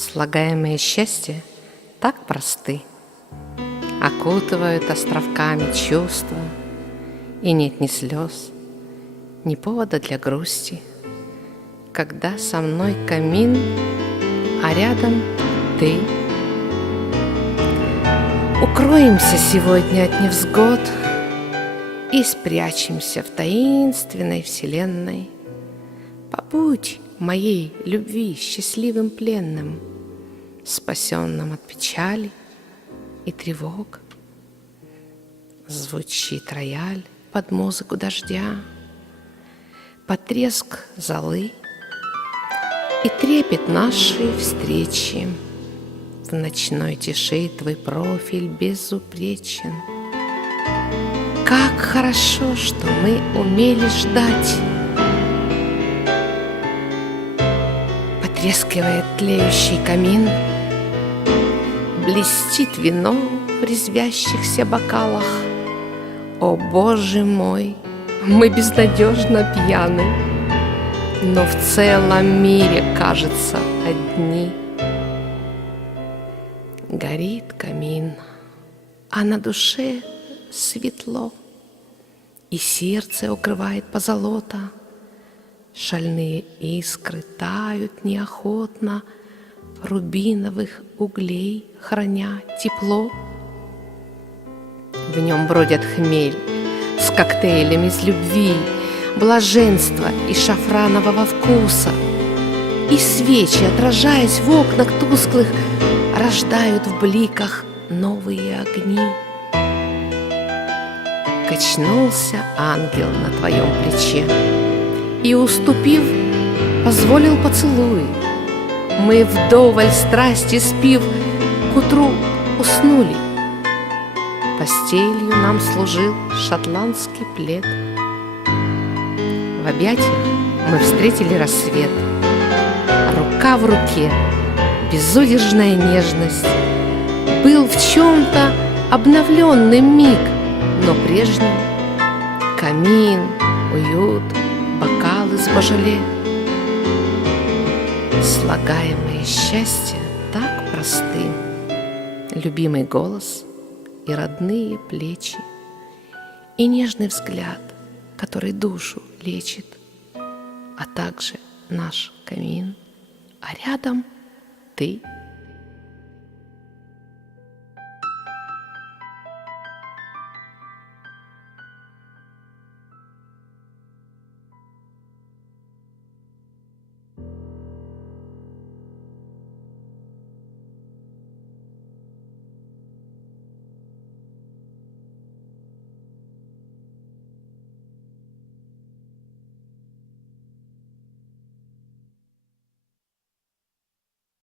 Слагаемые счастья так просты, окутывают островками чувства, и нет ни слез, ни повода для грусти, когда со мной камин, а рядом ты. Укроемся сегодня от невзгод и спрячемся в таинственной вселенной. Побудь моей любви счастливым пленным, спасенным от печали и тревог. Звучит рояль под музыку дождя, под треск золы и трепет нашей встречи. В ночной тиши твой профиль безупречен. Как хорошо, что мы умели ждать. Потрескивает тлеющий камин, блестит вино в резвящихся бокалах. О, Боже мой, мы безнадежно пьяны, но в целом мире, кажется, одни. Горит камин, а на душе светло, и сердце укрывает позолота. Шальные искры тают неохотно, рубиновых углей храня тепло. В нем бродят хмель с коктейлем из любви, блаженства и шафранового вкуса. И свечи, отражаясь в окнах тусклых, рождают в бликах новые огни. Качнулся ангел на твоем плече и, уступив, позволил поцелуй. Мы вдоволь страсти спив, к утру уснули. Постелью нам служил шотландский плед. В объятиях мы встретили рассвет. Рука в руке, безудержная нежность. Был в чем-то обновленный миг, но прежним камин, уют, бокалы с божеле. Слагаемые счастья так просты, любимый голос и родные плечи, и нежный взгляд, который душу лечит, а также наш камин, а рядом ты.